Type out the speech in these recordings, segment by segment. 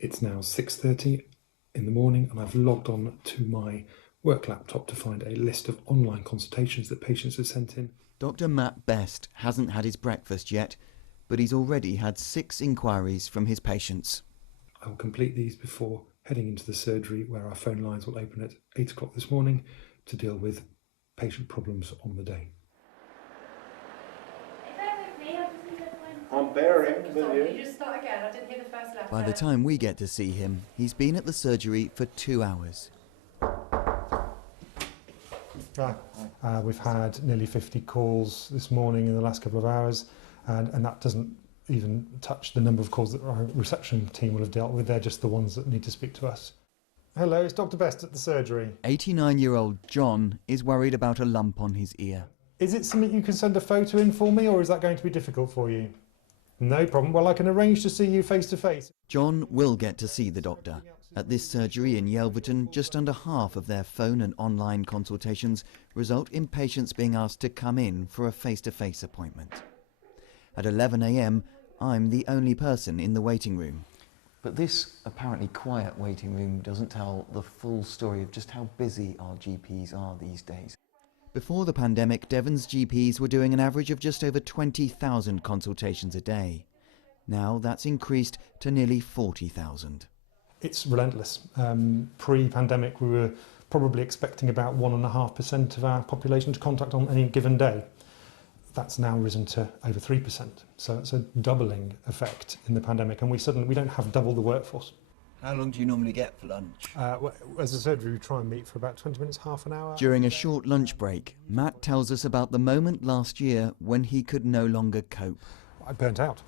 It's now 6:30 in the morning and I've logged on to my work laptop to find a list of online consultations that patients have sent in. Dr. Matt Best hasn't had his breakfast yet, but he's already had 6 inquiries from his patients. I will complete these before heading into the surgery, where our phone lines will open at 8 o'clock this morning to deal with patient problems on the day. I'm bearing, will Sorry, you? can you just start again? I didn't hear the first letter. By the time we get to see him, he's been at the surgery for 2 hours. We've had nearly 50 calls this morning in the last couple of hours, and that doesn't even touch the number of calls that our reception team will have dealt with. They're just the ones that need to speak to us. Hello, it's Dr. Best at the surgery. 89-year-old John is worried about a lump on his ear. Is it something you can send a photo in for me, or is that going to be difficult for you? No problem. Well, I can arrange to see you face to face. John will get to see the doctor. At this surgery in Yelverton, just under half of their phone and online consultations result in patients being asked to come in for a face-to-face appointment. At 11 a.m, I'm the only person in the waiting room. But this apparently quiet waiting room doesn't tell the full story of just how busy our GPs are these days. Before the pandemic, Devon's GPs were doing an average of just over 20,000 consultations a day. Now that's increased to nearly 40,000. It's relentless. Pre-pandemic, we were probably expecting about 1.5% of our population to contact on any given day. That's now risen to over 3%. So it's a doubling effect in the pandemic, and we don't have double the workforce. How long do you normally get for lunch? As a surgery, we try and meet for about 20 minutes, half an hour. During a short lunch break, Matt tells us about the moment last year when he could no longer cope. I burnt out.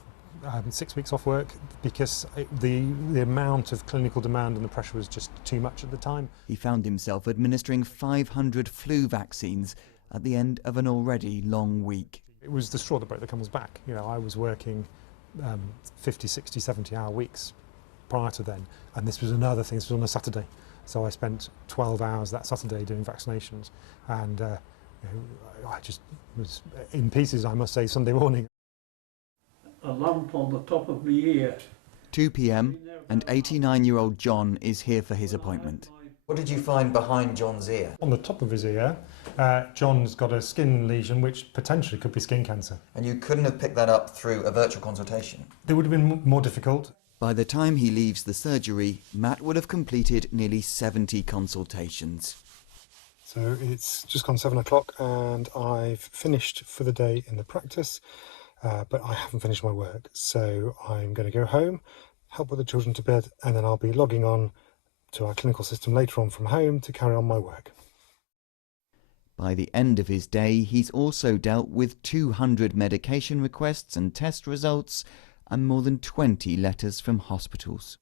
6 weeks off work because the amount of clinical demand and the pressure was just too much at the time. He found himself administering 500 flu vaccines at the end of an already long week. It was the straw that broke the camel's back. You know, I was working 50, 60, 70-hour weeks prior to then, and this was another thing. This was on a Saturday, so I spent 12 hours that Saturday doing vaccinations, and I just was in pieces, I must say, Sunday morning. A lump on the top of the ear. 2 p.m, and 89-year-old John is here for his appointment. What did you find behind John's ear? On the top of his ear, John's got a skin lesion which potentially could be skin cancer. And you couldn't have picked that up through a virtual consultation? It would have been more difficult. By the time he leaves the surgery, Matt would have completed nearly 70 consultations. So it's just gone 7 o'clock and I've finished for the day in the practice, but I haven't finished my work. So I'm going to go home, help put the children to bed, and then I'll be logging on to our clinical system later on from home to carry on my work. By the end of his day, he's also dealt with 200 medication requests and test results, and more than 20 letters from hospitals.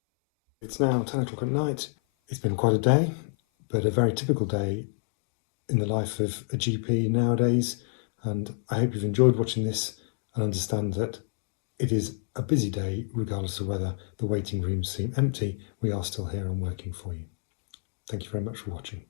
It's now 10 o'clock at night. It's been quite a day, but a very typical day in the life of a GP nowadays, and I hope you've enjoyed watching this and understand that it is a busy day regardless of whether the waiting rooms seem empty. We are still here and working for you. Thank you very much for watching.